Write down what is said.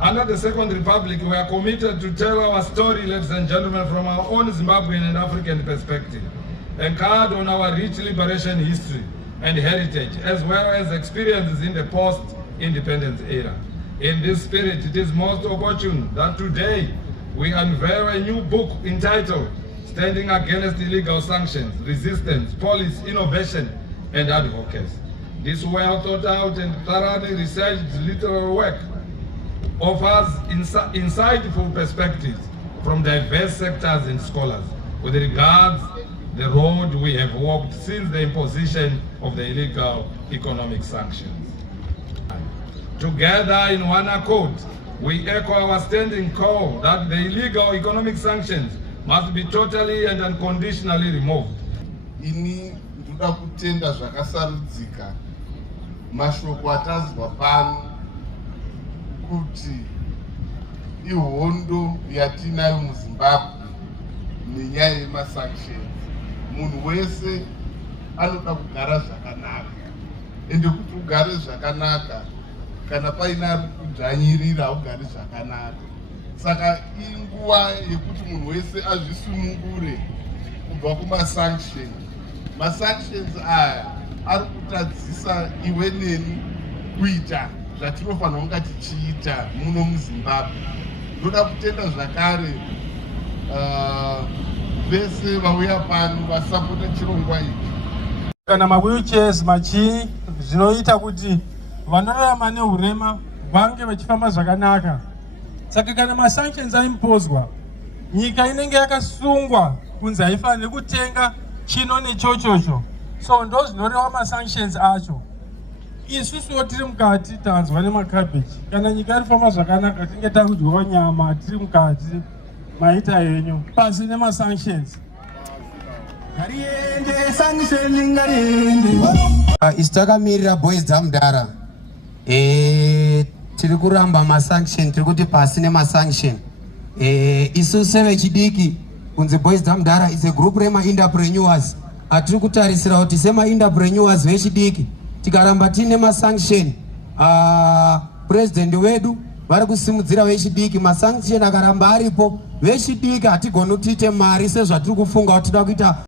Under the Second Republic, we are committed to tell our story, ladies and gentlemen, from our own Zimbabwean and African perspective, anchored on our rich liberation history and heritage, as well as experiences in the post-independence era. In this spirit, it is most opportune that today we unveil a new book entitled Standing Against Illegal Sanctions, Resistance, Policy, Innovation, and Advocacy. This well thought out and thoroughly researched literary work offers insightful perspectives from diverse sectors and scholars with regards the road we have walked since the imposition of the illegal economic sanctions. Together in one accord, we echo our standing call that the illegal economic sanctions must be totally and unconditionally removed. Ini ndoda kutenda zvakasarudzika mashoko atazwa pano kuti ihondo yatinayo muZimbabwe nenyaya yemasanctions. Munhu wese anoda kugara zvakanaka, ende kuti ugare zvakanaka kana paina ari kudzvanyirira ugare zvakanaka. Saka inguva yekuti munhu wese azvisunungure kubva kumasanctions. Masanctions aya ari kutadzisa iwe neni kuita zvatinofanira kunga tichiita muno muZimbabwe. Ndoda kutenda zvakare vese vauya pano vasapota chirongwa ichi. Kana ma-wheelchairs machii zvinoita kuti vanorarama nehurema vange vachifamba zvakanaka. Saka kana ma-sanctions aimpozwa, nyika inenge yakasungwa kunzi haifaniri kutenga chino nechochocho. So ndo zvinoreva ma-sanctions acho. Isusuwo tiri mukati tanzwa nemakhabheji. Kana nyika irifamba zvakanaka tinge takudyiwa nyama tiri mukati maita yenyu pasi nema-sanctions. Isi takamirira boys dzamudhara tiri kuramba masanction, tiri kuti pasi nemasanction. Isu sevechidiki kunzi boys dzamudhara is a group rema-entrepreneurs. Atiri kutarisira kuti sema-entrepreneurs vechidiki tikaramba tine masanction, president wedu vari kusimudzira vechidiki, masanction akaramba aripo vechidiki hatigoni kutiite mari sezvatiri kufunga kuti tida kuita